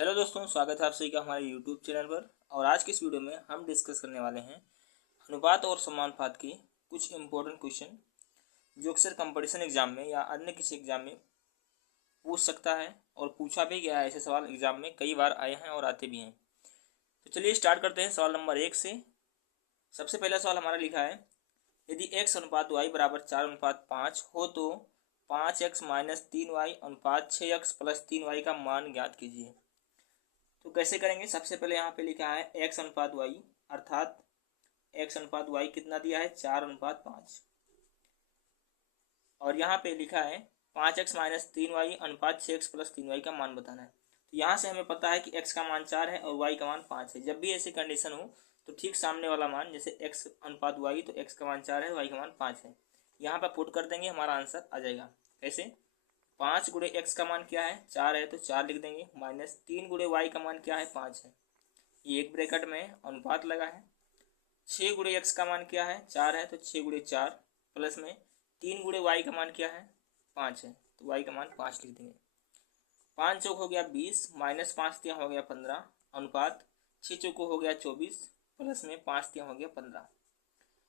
Hello दोस्तों, स्वागत है आप सभी का हमारे यूट्यूब चैनल पर। और आज की इस वीडियो में हम डिस्कस करने वाले हैं अनुपात और समानुपात के कुछ इम्पोर्टेंट क्वेश्चन जो अक्सर कंपटीशन एग्जाम में या अन्य किसी एग्जाम में पूछ सकता है और पूछा भी गया है। ऐसे सवाल एग्जाम में कई बार आए हैं और आते भी हैं। तो चलिए स्टार्ट करते हैं सवाल नंबर 1 से। सबसे पहला सवाल हमारा लिखा है, यदि x अनुपात y बराबर 4:5 हो तो 5x माइनस 3y अनुपात 6x प्लस 3y का मान ज्ञात कीजिए। तो कैसे करेंगे? सबसे पहले यहाँ पे लिखा है x अनुपात y, अर्थात x अनुपात y कितना दिया है 4:5, और यहाँ पे लिखा है 5x माइनस 3y अनुपात 6x प्लस 3y का मान बताना है। तो यहाँ से हमें पता है कि x का मान 4 है और y का मान 5 है। जब भी ऐसी कंडीशन हो तो ठीक सामने वाला मान, जैसे x अनुपात y तो x का मान 4 है, y का मान 5 है, यहाँ पर पुट कर देंगे, हमारा आंसर आ जाएगा। कैसे? 5 गुणे x का मान क्या है 4 है तो 4 लिख देंगे, माइनस 3 गुणे y का मान क्या है 5 है, ये एक ब्रैकेट में अनुपात लगा है। 6 गुणे x का मान क्या है 4 है तो 6 गुणे 4, प्लस में 3 गुणे y का मान क्या है 5 है तो y का मान 5 लिख देंगे। 5 चौक हो गया 20, माइनस 5 तिया हो गया 15, अनुपात 6 चौको हो गया 24, प्लस में 5 तिया हो गया 15।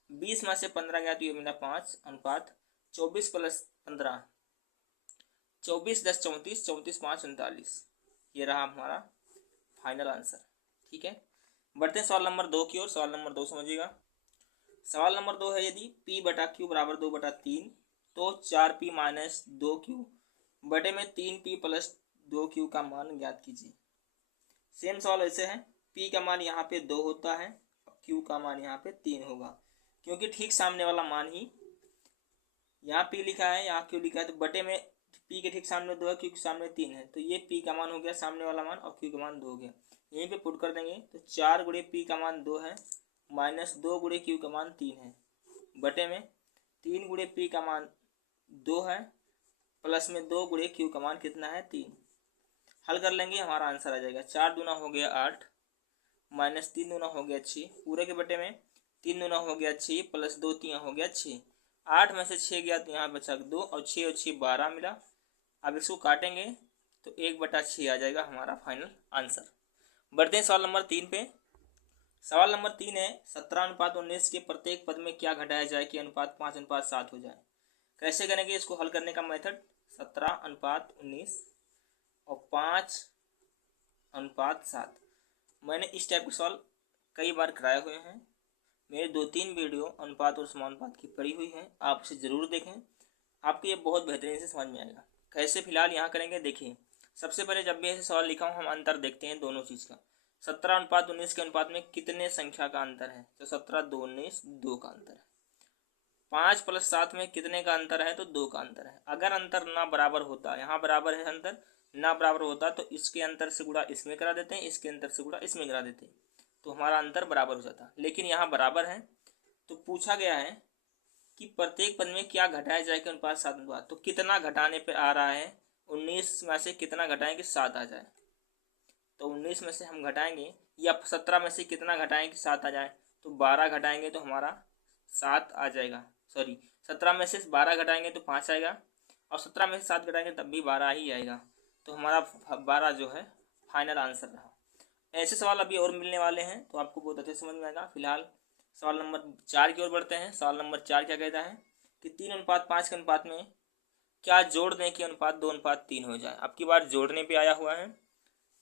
20 में से 15 गया तो ये मिला 5, अनुपात 24 प्लस 15 24 10 34, 34 5 39, ये रहा हमारा फाइनल आंसर। ठीक है, बढ़ते हैं सवाल नंबर 2 की ओर। सवाल नंबर 2 समझिएगा। सवाल नंबर 2 है, यदि p बटा क्यू बराबर 2/3 तो 4p माइनस 2q बटे में 3p प्लस 2q का मान ज्ञात कीजिए। सेम सवाल ऐसे है, p का मान यहाँ पे 2 होता है, q का मान यहाँ पे 3 होगा, क्योंकि ठीक सामने वाला मान ही यहाँ p लिखा है, यहाँ q लिखा है, तो बटे में p के ठीक सामने 2 है, q के सामने 3 है, तो ये p का मान हो गया सामने वाला मान और q का मान 2 हो गया। यहीं पे पुट कर देंगे तो 4 गुणे p का मान 2 है, माइनस 2 गुणे q का मान 3 है, बटे में 3 गुणे p का मान 2 है, प्लस में 2 गुणे q का मान कितना है 3। हल कर लेंगे, हमारा आंसर आ जाएगा 4 दूना हो गया 8, माइनस 3 दूना हो गया 6, पूरे के बटे में 3 दूना हो गया 6, प्लस 2 तिया हो गया 6। 8 में से 6 गया तो यहाँ बचा 2 और 6 12 मिला। अब इसको काटेंगे तो 1/6 आ जाएगा हमारा फाइनल आंसर। बढ़ते हैं सवाल नंबर 3 पे। सवाल नंबर 3 है, 17:19 के प्रत्येक पद में क्या घटाया जाए कि अनुपात 5:7 हो जाए। कैसे करेंगे इसको हल करने का मेथड? 17:19 और 5:7। मैंने इस टाइप के सवाल कई बार कराए हुए हैं, मेरे 2-3 वीडियो अनुपात और समानुपात की पड़ी हुई है, आप उसे ज़रूर देखें, आपको ये बहुत बेहतरीन से समझ में आएगा। कैसे फिलहाल यहाँ करेंगे, देखिए। सबसे पहले जब भी ऐसे सवाल लिखा हूँ, हम अंतर देखते हैं दोनों चीज़ का। 17:19 के अनुपात में कितने संख्या का अंतर है, तो 17 2 19 2 का अंतर है। 5 + 7 में कितने का अंतर है, तो 2 का अंतर है। अगर अंतर ना बराबर होता, यहाँ बराबर है अंतर, ना बराबर होता तो इसके अंतर से गुणा इसमें करा देते हैं, इसके अंतर से गुणा इसमें करा देते हैं, तो हमारा अंतर बराबर हो जाता। लेकिन यहाँ बराबर है, तो पूछा गया है कि प्रत्येक पद में क्या घटाया जाए कि अनुपात 7 अनुपात, तो कितना घटाने पे आ रहा है, 19 में से कितना घटाएं कि 7 आ जाए। तो 19 में से हम घटाएंगे, या 17 में से कितना घटाएं कि 7 आ जाए, तो 12 घटाएंगे तो हमारा 7 आ जाएगा। सॉरी, 17 में से 12 घटाएंगे तो 5 आएगा, और 17 में से 7 घटाएंगे तब भी 12 ही आएगा, तो हमारा 12 जो है फाइनल आंसर रहा। ऐसे सवाल अभी और मिलने वाले हैं, तो आपको बहुत अच्छे समझ में आएगा। फिलहाल सवाल नंबर 4 की ओर बढ़ते हैं। सवाल नंबर 4 क्या कहता है कि 3:5 के अनुपात में क्या जोड़ दें कि अनुपात 2:3 हो जाए। अब की बार जोड़ने पे आया हुआ है,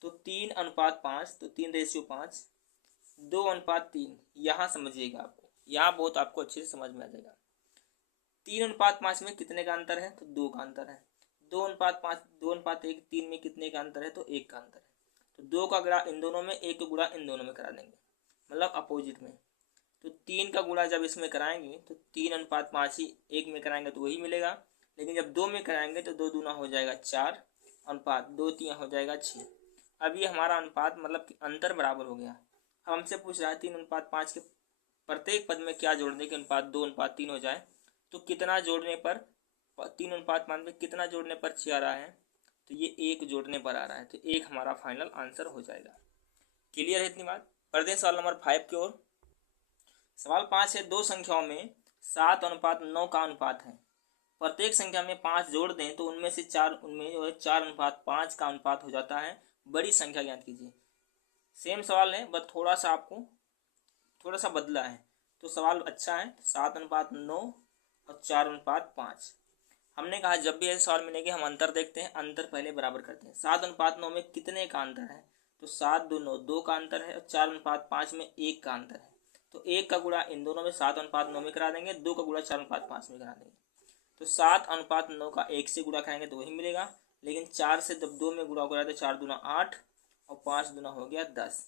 तो 3:5, तो 3:5, 2:3, यहाँ समझिएगा, आपको यहाँ बहुत आपको अच्छे से समझ में आ जाएगा। 3:5 में कितने का अंतर है, तो 2 का अंतर है। 2:5, 2:1, 3 में कितने का अंतर है, तो 1 का अंतर है। तो 2 का गुणा इन दोनों में, 1 का गुणा इन दोनों में करा देंगे, मतलब अपोजिट में। तो 3 का गुणा जब इसमें कराएंगे तो 3:5 ही 1 में कराएंगे तो वही मिलेगा, लेकिन जब 2 में कराएंगे तो 2 दूना हो जाएगा 4, अनुपात 2 तिया हो जाएगा 6। अब ये हमारा अनुपात मतलब कि अंतर बराबर हो गया। अब हमसे पूछ रहा है 3:5 के प्रत्येक पद में क्या जोड़ने के अनुपात 2:3 हो जाए, तो कितना जोड़ने पर 3:5 में कितना जोड़ने पर 6 आ रहा है, तो ये 1 जोड़ने पर आ रहा है, तो 1 हमारा फाइनल आंसर हो जाएगा। क्लियर है इतनी बात? बढ़ते हैं सवाल नंबर 5 की ओर। सवाल 5 है, दो संख्याओं में 7:9 का अनुपात है, प्रत्येक संख्या में 5 जोड़ दें तो उनमें से 4 जो है 4:5 का अनुपात हो जाता है, बड़ी संख्या ज्ञात कीजिए। सेम सवाल है बस थोड़ा सा आपको थोड़ा सा बदला है, तो सवाल अच्छा है। 7:9 और 4:5। हमने कहा जब भी ऐसे सवाल मिलेंगे हम अंतर देखते हैं, अंतर पहले बराबर करते हैं। 7:9 में कितने का अंतर है, तो 7 2 9 2 का अंतर है, और 4:5 में 1 का अंतर है। तो 1 का गुणा इन दोनों में 7:9 में करा देंगे, 2 का गुणा 4:5 में करा देंगे। तो 7:9 का 1 से गुणा कराएंगे तो वही मिलेगा, लेकिन 4 से जब 2 में गुणा करा तो 4 दूना 8 और 5 दूना हो गया 10।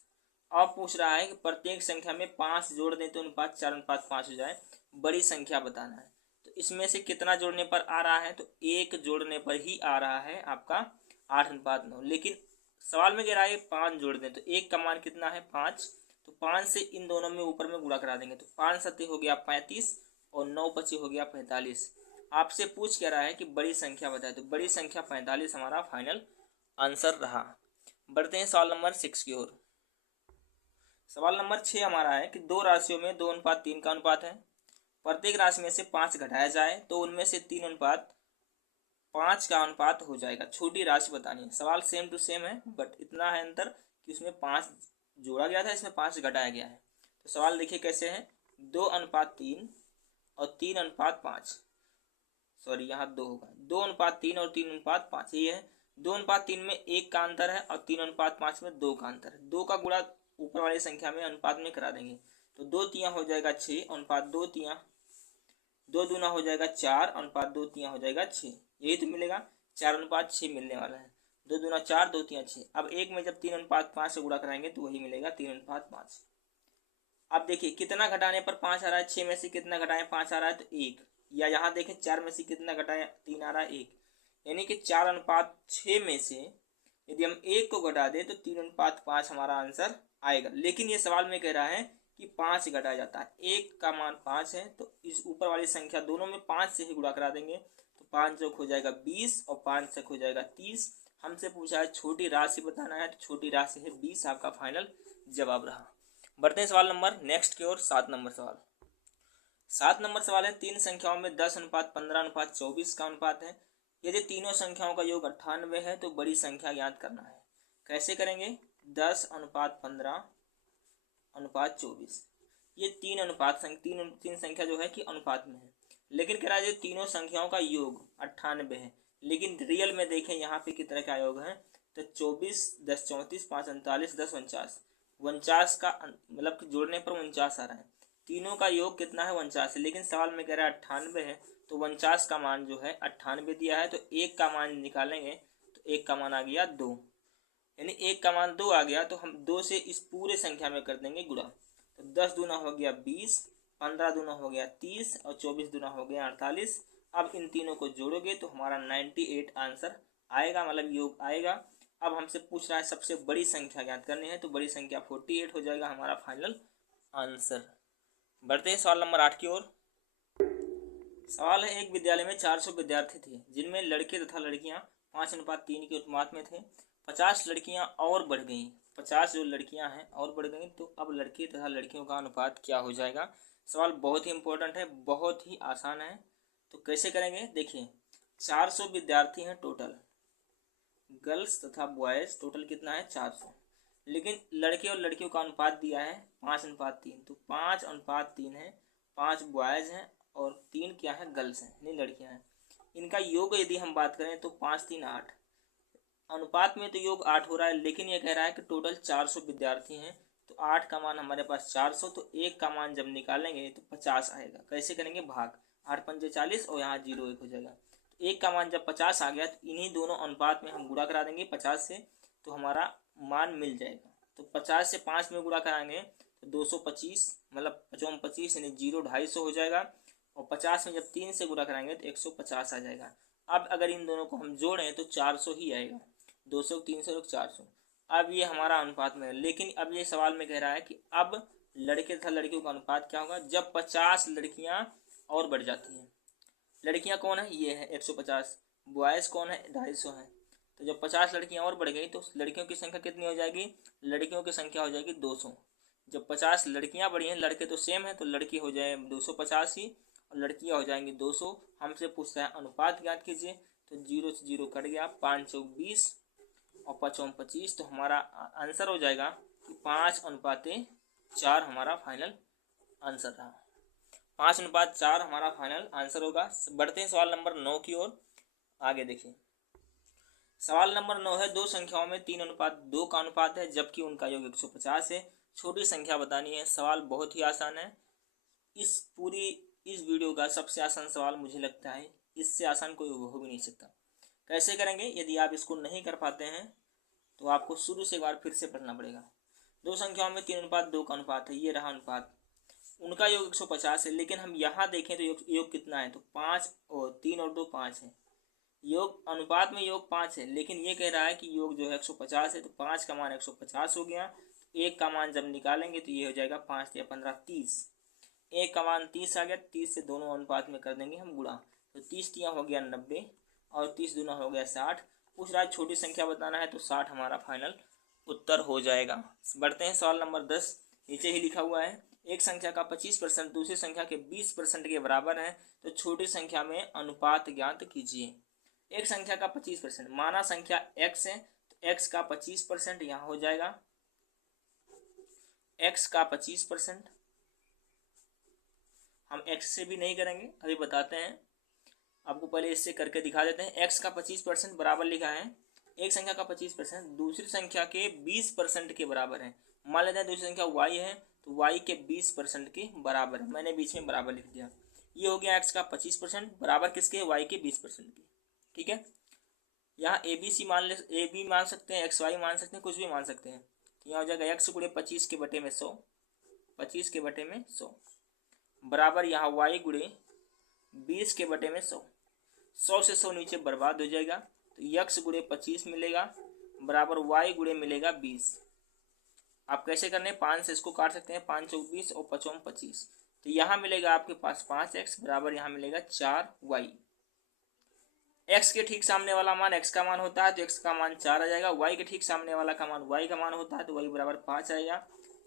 अब पूछ रहा है कि प्रत्येक संख्या में 5 जोड़ दें तो अनुपात 4:5 हो जाए, बड़ी संख्या बताना है। तो इसमें से कितना जोड़ने पर आ रहा है, तो 1 जोड़ने पर ही आ रहा है आपका 8:9। लेकिन सवाल में कह रहा है 5 जोड़ दें, तो 1 का मान कितना है 5, तो 5 से इन दोनों में ऊपर में गुणा करा देंगे, तो 5 7 हो गया 35 और 9 25 हो गया 45। आपसे पूछ कह रहा है कि बड़ी संख्या बताए, तो बड़ी संख्या 45 हमारा फाइनल आंसर रहा। बढ़ते हैं सवाल नंबर 6 की ओर। सवाल नंबर 6 हमारा है कि दो राशियों में 2:3 का अनुपात है। प्रत्येक राशि में से 5 घटाया जाए तो उनमें से 3:5 का अनुपात हो जाएगा। छोटी राशि बतानी है। सवाल सेम टू सेम है, बट इतना है अंतर कि उसमें 5 जोड़ा गया था, इसमें 5 घटाया गया है। तो सवाल देखिए कैसे है, 2:3 और 3:5, सॉरी यहाँ 2 होगा, 2:3 और 3:5। ये है 2:3 में 1 का अंतर है और 3:5 में 2 का अंतर है। 2 का गुणा ऊपर वाली संख्या में अनुपात में करा देंगे, तो 2 तियां हो जाएगा 6, अनुपात 2 तियां, 2 दूना हो जाएगा 4, अनुपात 2 तियां हो जाएगा 6। यही तो मिलेगा, 4:6 मिलने वाला है। 2 दूना 4, 2 तियां 6। अब एक में जब 3:5 से गुणा कराएंगे तो वही मिलेगा 3:5। अब देखिए कितना घटाने पर 5 आ रहा है, 6 में से कितना घटाएं 5 आ रहा है तो 1, या यहाँ देखें 4 में से कितना घटाएं 3 आ रहा है 1, यानी कि 4:6 में से यदि हम 1 को घटा दें तो 3:5 हमारा आंसर आएगा। लेकिन ये सवाल में कह रहा है कि 5 घटाया जाता है, 1 का मान 5 है, तो इस ऊपर वाली संख्या दोनों में 5 से ही गुणा करा देंगे, तो 5 चौक हो जाएगा 20 और 5 चौक हो जाएगा 30। हमसे पूछा है छोटी राशि बताना है, तो छोटी राशि है 20 आपका फाइनल जवाब रहा। बढ़ते हैं सवाल नंबर नेक्स्ट की ओर। 7 नंबर सवाल। 7 नंबर सवाल है, 3 संख्याओं में 10:15:24 का अनुपात है। यदि तीनों संख्याओं का योग 98 है तो बड़ी संख्या ज्ञात करना है। कैसे करेंगे, 10:15:24। ये तीन संख्या जो है कि अनुपात में है, लेकिन कह रहा है तीनों संख्याओं का योग 98 है, लेकिन रियल में देखें यहाँ पे कितने का योग है, तो 24, 10 34, 5 39, 10 49। 49 का मतलब जोड़ने पर 49 आ रहा है। तीनों का योग कितना है 49 है, लेकिन सवाल में कह रहा है 98 है, तो 49 का मान जो है 98 दिया है, तो 1 का मान निकालेंगे तो 1 का मान आ गया 2, यानी 1 का मान 2 आ गया, तो हम 2 से इस पूरे संख्या में कर देंगे गुणा। तो 10 दूना हो गया 20, 15 दूना हो गया 30 और 24 दूना हो गया 48। अब इन तीनों को जोड़ोगे तो हमारा 98 आंसर आएगा, मतलब योग आएगा। अब हमसे पूछ रहा है सबसे बड़ी संख्या ज्ञात करनी है, तो बड़ी संख्या 48 हो जाएगा हमारा फाइनल आंसर। बढ़ते हैं सवाल नंबर 8 की ओर। सवाल है, एक विद्यालय में 400 विद्यार्थी थे, जिनमें लड़के तथा लड़कियां 5:3 के अनुपात में थे। 50 लड़कियां और बढ़ गईं, 50 जो लड़कियां हैं और बढ़ गईं, तो अब लड़के तथा लड़कियों का अनुपात क्या हो जाएगा। सवाल बहुत ही इंपॉर्टेंट है, बहुत ही आसान है। तो कैसे करेंगे, देखिए 400 विद्यार्थी हैं टोटल, गर्ल्स तथा बॉयज टोटल कितना है 400, लेकिन लड़के और लड़कियों का अनुपात दिया है 5:3, तो 5:3 है, 5 बॉयज हैं और 3 क्या है गर्ल्स हैं, नहीं लड़कियां हैं। इनका योग यदि हम बात करें तो 5 3 8, अनुपात में तो योग 8 हो रहा है, लेकिन ये कह रहा है कि टोटल 400 विद्यार्थी हैं, तो 8 का मान हमारे पास 400, तो 1 का मान जब निकालेंगे तो 50 आएगा। कैसे करेंगे, भाग 8 पंजे 40 और यहाँ 0 1 हो जाएगा। तो 1 का मान जब 50 आ गया तो इन्हीं दोनों अनुपात में हम गुणा करा देंगे 50 से, तो हमारा मान मिल जाएगा। तो 50 से 5 में गुणा कराएंगे तो 225, मतलब 55 25 यानी 0 250 हो जाएगा, और 50 में जब 3 से गुणा कराएंगे तो 150 आ जाएगा। अब अगर इन दोनों को हम जोड़ें तो 400 ही आएगा, 200 300 400। अब ये हमारा अनुपात में है, लेकिन अब ये सवाल में कह रहा है कि अब लड़के तथा लड़कियों का अनुपात क्या होगा जब 50 लड़कियां और बढ़ जाती हैं। लड़कियां कौन है, ये है 150, बॉयज़ कौन है 250 है। तो जब 50 लड़कियां और बढ़ गई तो लड़कियों की संख्या कितनी हो जाएगी, लड़कियों की संख्या हो जाएगी 200। जब 50 लड़कियां बढ़ी हैं, लड़के तो सेम है, तो लड़की हो जाए 250 ही और लड़कियां हो जाएंगी 200। हमसे पूछता है अनुपात ज्ञात कीजिए, तो 0 से 0 कट गया, 5 चौक 20 और 5×25, तो हमारा आंसर हो जाएगा कि 5:4 हमारा फाइनल आंसर रहा। 5:4 हमारा फाइनल आंसर होगा। बढ़ते हैं सवाल नंबर 9 की ओर। आगे देखिए, सवाल नंबर 9 है, दो संख्याओं में 3:2 का अनुपात है जबकि उनका योग 150 है। छोटी संख्या बतानी है। सवाल बहुत ही आसान है। इस वीडियो का सबसे आसान सवाल मुझे लगता है, इससे आसान कोई हो भी नहीं सकता। कैसे करेंगे? यदि आप इसको नहीं कर पाते हैं तो आपको शुरू से एक बार फिर से पढ़ना पड़ेगा। दो संख्याओं में 3:2 का अनुपात है, ये रहा अनुपात। उनका योग 150 है, लेकिन हम यहाँ देखें तो योग कितना है, तो 5 और 3 और 2 5 है। योग अनुपात में योग 5 है, लेकिन ये कह रहा है कि योग जो है 150 है, तो 5 का मान 150 हो गया। एक का मान जब निकालेंगे तो ये हो जाएगा 5 या 15 30। एक का मान 30 आ गया। 30 से दोनों अनुपात में कर देंगे हम गुणा, तो 30 तिया हो गया 90 और 30 दूना हो गया 60। पूछ रहा है छोटी संख्या बताना है, तो 60 हमारा फाइनल उत्तर हो जाएगा। बढ़ते हैं सवाल नंबर 10। नीचे ही लिखा हुआ है, एक संख्या का 25% दूसरी संख्या के 20% के बराबर है, तो छोटी संख्या में अनुपात ज्ञात कीजिए। एक संख्या का 25%, माना संख्या x है, तो x का 25% यहाँ हो जाएगा। x का 25%, हम x से भी नहीं करेंगे, अभी बताते हैं आपको। पहले इससे करके दिखा देते हैं। x का 25% बराबर लिखा है, एक संख्या का 25% दूसरी संख्या के 20% के बराबर है। मान लेते हैं दूसरी संख्या y है, तो y के 20% के बराबर है। मैंने बीच में बराबर लिख दिया। ये हो गया x का 25% बराबर किसके? y के 20% के। ठीक है, यहाँ ABC मान ले, AB मान सकते हैं, XY मान सकते हैं, कुछ भी मान सकते हैं। यहाँ हो जाएगा x गुणे 25 के बटे में 100, 25 के बटे में 100 बराबर यहाँ y गुणे 20 के बटे में 100। 100 से 100 नीचे बर्बाद हो जाएगा, तो x गुणे 25 मिलेगा बराबर y गुणे मिलेगा 20। आप कैसे करने? 5 से इसको काट सकते हैं, 5 चौक 20 और 5 25, तो यहाँ मिलेगा आपके पास 5x बराबर यहाँ मिलेगा 4y। x के ठीक सामने वाला मान x का मान होता है, तो x का मान 4 आ जाएगा। y के ठीक सामने वाला का मान y का मान होता है, तो y बराबर 5 आएगा।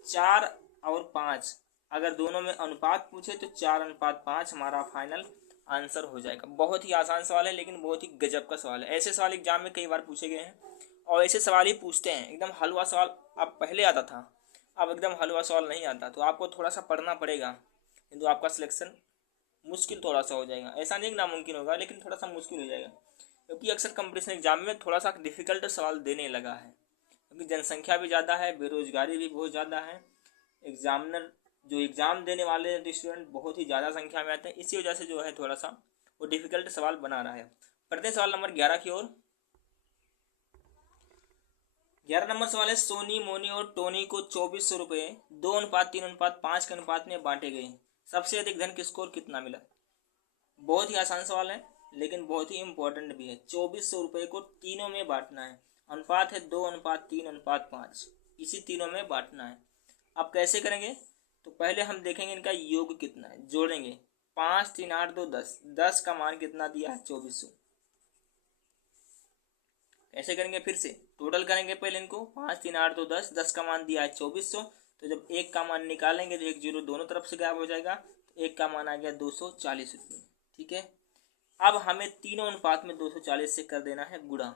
4 और 5 अगर दोनों में अनुपात पूछे तो 4:5 हमारा फाइनल आंसर हो जाएगा। बहुत ही आसान सवाल है, लेकिन बहुत ही गजब का सवाल है। ऐसे सवाल एग्जाम में कई बार पूछे गए हैं और ऐसे सवाल ही पूछते हैं। एकदम हलवा सवाल अब पहले आता था, अब एकदम हलवा सवाल नहीं आता, तो आपको थोड़ा सा पढ़ना पड़ेगा, किंतु आपका सिलेक्शन मुश्किल थोड़ा सा हो जाएगा। ऐसा नहीं नामुमकिन होगा, लेकिन थोड़ा सा मुश्किल हो जाएगा, क्योंकि अक्सर कंपटीशन एग्जाम में थोड़ा सा डिफिकल्ट सवाल देने लगा है, क्योंकि जनसंख्या भी ज़्यादा है, बेरोजगारी भी बहुत ज़्यादा है। एग्जामिनर जो एग्ज़ाम देने वाले स्टूडेंट बहुत ही ज़्यादा संख्या में आते हैं, इसी वजह से जो है थोड़ा सा वो डिफिकल्ट सवाल बना रहा है। पढ़ते हैं सवाल नंबर 11 की ओर। 11 नंबर सवाल है, सोनी, मोनी और टोनी को 2400 रुपये 2:3:5 के अनुपात में बांटे गए। सबसे अधिक धन किसको और कितना मिला? बहुत ही आसान सवाल है, लेकिन बहुत ही इंपॉर्टेंट भी है। 2400 रुपये को तीनों में बांटना है। अनुपात है 2:3:5, इसी तीनों में बांटना है। अब कैसे करेंगे? तो पहले हम देखेंगे इनका योग कितना है, जोड़ेंगे। 5 3 8 2 10, 10 का मान कितना दिया है? 2400। ऐसे करेंगे, फिर से टोटल करेंगे पहले इनको। 5 3 8 2 10, 10 का मान दिया है 2400, तो जब एक का मान निकालेंगे तो एक जीरो दोनों तरफ से गायब हो जाएगा, तो एक का मान आ गया 240 रुपये। ठीक है, अब हमें तीनों अनुपात में 240 से कर देना है गुणा।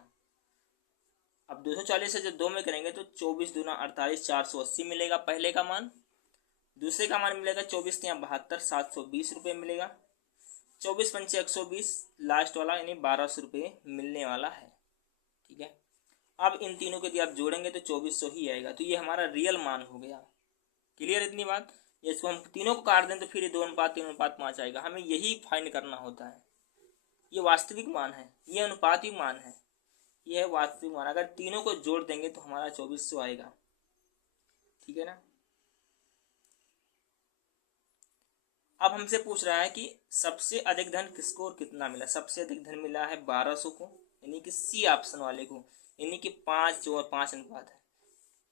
अब 240 से जब 2 में करेंगे तो 24 दूना 48, 480 मिलेगा पहले का मान। दूसरे का मान मिलेगा 24 तिया 72, 720 रुपये मिलेगा। 24 पंचे 120, लास्ट वाला यानी 1200 रुपये मिलने वाला है। ठीक है, अब इन तीनों को यदि आप जोड़ेंगे तो 2400 ही आएगा, तो ये हमारा रियल मान हो गया। क्लियर इतनी बात? इसको हम तीनों को काट दें तो फिर 2:3:5 आएगा। हमें यही फाइंड करना होता है। ये वास्तविक मान है, ये अनुपातिक मान है, ये है वास्तविक मान। अगर तीनों को जोड़ देंगे तो हमारा 2400 आएगा। ठीक है ना? अब हमसे पूछ रहा है कि सबसे अधिक धन किसको और कितना मिला। सबसे अधिक धन मिला है 1200 को, यानी कि सी ऑप्शन वाले को, यानी कि 5 जो 5 अनुपात है।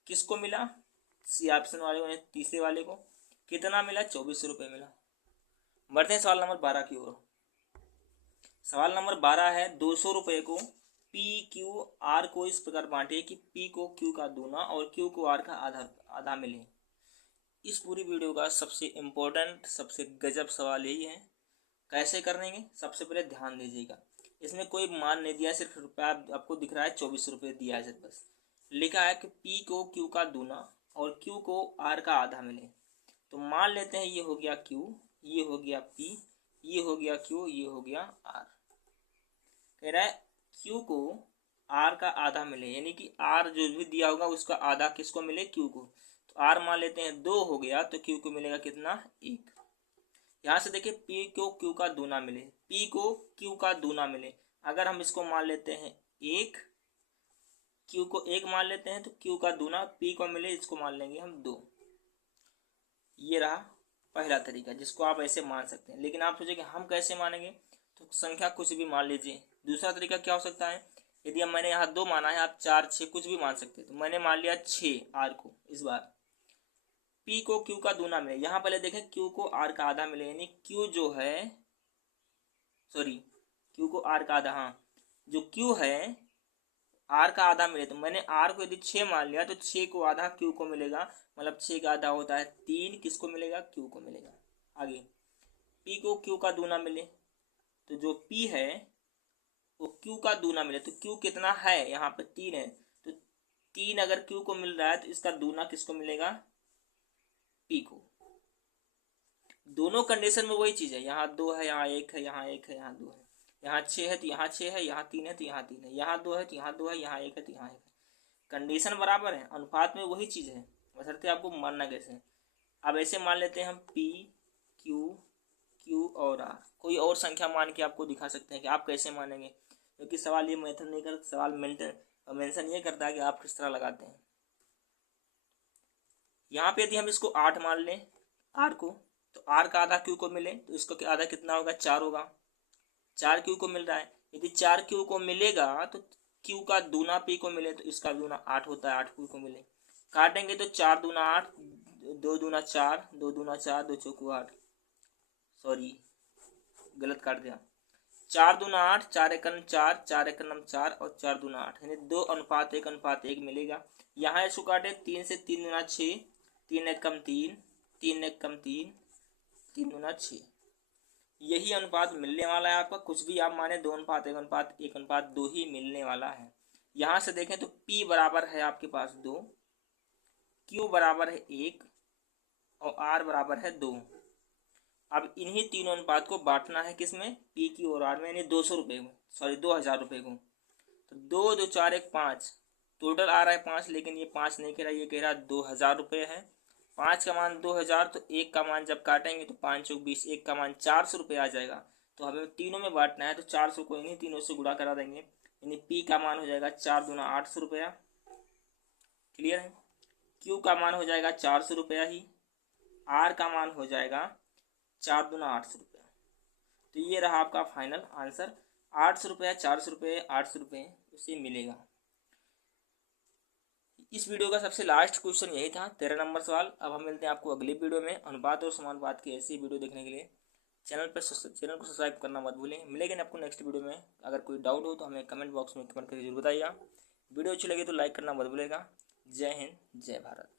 किसको मिला? सी ऑप्शन वाले को, तीसरे वाले को। कितना मिला? 2400 रुपये मिला। बढ़ते हैं सवाल नंबर 12 की ओर। सवाल नंबर 12 है, 200 रुपये को PQR को इस प्रकार बांटे कि P को Q का दूना और Q को R का आधा मिले। इस पूरी वीडियो का सबसे इम्पोर्टेंट, सबसे गजब सवाल यही है। कैसे करेंगे? सबसे पहले ध्यान दीजिएगा, इसमें कोई मान नहीं दिया, सिर्फ रुपया आपको दिख रहा है 24 रुपये दिया है बस। लिखा है कि P को Q का दूना और Q को R का आधा मिले। तो मान लेते हैं ये हो गया Q, ये हो गया P, ये हो गया Q, ये हो गया R। कह रहा है Q को R का आधा मिले, यानी कि R जो भी दिया होगा उसका आधा किसको मिले, Q को। तो R मान लेते हैं 2 हो गया, तो Q को मिलेगा कितना, 1। यहाँ से देखिए P को Q का दूना मिले, P को Q का दूना मिले। अगर हम इसको मान लेते हैं 1, Q को 1 मान लेते हैं, तो Q का दूना P को मिले, इसको मान लेंगे हम 2। ये रहा पहला तरीका जिसको आप ऐसे मान सकते हैं। लेकिन आप सोचेंगे हम कैसे मानेंगे, तो संख्या कुछ भी मान लीजिए। दूसरा तरीका क्या हो सकता है, यदि हम मैंने यहाँ 2 माना है, आप 4, 6 कुछ भी मान सकते हैं। तो मैंने मान लिया 6 R को। इस बार P को Q का दूना मिले, यहाँ पहले देखें Q को R का आधा मिले, यानी Q जो है, सॉरी Q को R का आधा, हाँ जो Q है R का आधा मिले। तो मैंने R को यदि 6 मान लिया, तो 6 को आधा Q को मिलेगा, मतलब 6 का आधा होता है 3, किसको मिलेगा, Q को मिलेगा। आगे P को Q का दूना मिले, तो जो P है वो Q का दूना मिले। तो Q कितना है, यहाँ पे 3 है, तो 3 अगर Q को मिल रहा है तो इसका दूना किसको मिलेगा, P को। दोनों कंडीशन में वही चीज़ है, यहाँ 2 है, यहाँ 1 है, यहाँ 1 है, यहाँ 2 है, यहाँ 6 है तो यहाँ 6 है, यहाँ 3 है तो यहाँ 3 है, यहाँ 2 है तो यहाँ 2 है, यहाँ 1 है तो यहाँ 1 है। कंडीशन बराबर है, अनुपात में वही चीज़ है, बशर्ते आपको मानना कैसे है। अब ऐसे मान लेते हैं हम P, Q और R। कोई और संख्या मान के आपको दिखा सकते हैं कि आप कैसे मानेंगे, क्योंकि सवाल ये मेथड नहीं करता, सवाल मेंशन ये करता है कि आप किस तरह लगाते हैं। यहाँ पे यदि हम इसको 8 मान लें R को, तो R का आधा Q को मिले, तो इसको आधा कितना होगा, 4 होगा। 4 Q को मिल रहा है, यदि 4 Q को मिलेगा तो Q का दूना P को मिले, तो इसका दूना 8 होता है, 8 Q को मिले। काटेंगे तो 4 दूना 8, 2 दूना 4, 2 दूना 4, 2 चौको 8, सॉरी गलत काट दिया। 4 दूना 8, 4 एकम 4, 4 एकम 4 और 4 दूना 8, यानी 2:1:1 मिलेगा। यहाँ इसको काटे, 3 से 3 दूना 6, 3 एकम 3, 3 एकम 3, 3 दूना 6। यही अनुपात मिलने वाला है आपका, कुछ भी आप माने, 2:1:1:2 ही मिलने वाला है। यहाँ से देखें तो P बराबर है आपके पास 2, Q बराबर है 1 और R बराबर है 2। अब इन्हीं तीनों अनुपात को बांटना है किसमें, P, Q और R में, यानी 200 रुपये में, सॉरी 2000 रुपये को। तो 2 2 4 1 5, टोटल आ रहा है 5, लेकिन ये 5 नहीं कह रहा, ये कह रहा 2000 रुपये है। 5 का मान 2000, तो 1 का मान जब काटेंगे तो 5 चौक 20, 1 का मान 400 रुपये आ जाएगा। तो हमें तीनों में बांटना है, तो 400 को इन्हीं तीनों से गुणा करा देंगे, यानी P का मान हो जाएगा 4 दूना 800 रुपया। क्लियर है। Q का मान हो जाएगा 400 रुपया ही, R का मान हो जाएगा 4 दूना 800 रुपया। तो ये रहा आपका फाइनल आंसर, 800 रुपया, 400 रुपये, 800 रुपये उसे मिलेगा। इस वीडियो का सबसे लास्ट क्वेश्चन यही था, 13 नंबर सवाल। अब हम मिलते हैं आपको अगले वीडियो में अनुपात और समानुपात की ऐसी वीडियो देखने के लिए। चैनल को सब्सक्राइब करना मत भूलें। मिलेंगे आपको नेक्स्ट वीडियो में। अगर कोई डाउट हो तो हमें कमेंट बॉक्स में कमेंट करके जरूर बताइएगा। वीडियो अच्छी लगी तो लाइक करना मत भूलेगा। जय हिंद, जय भारत।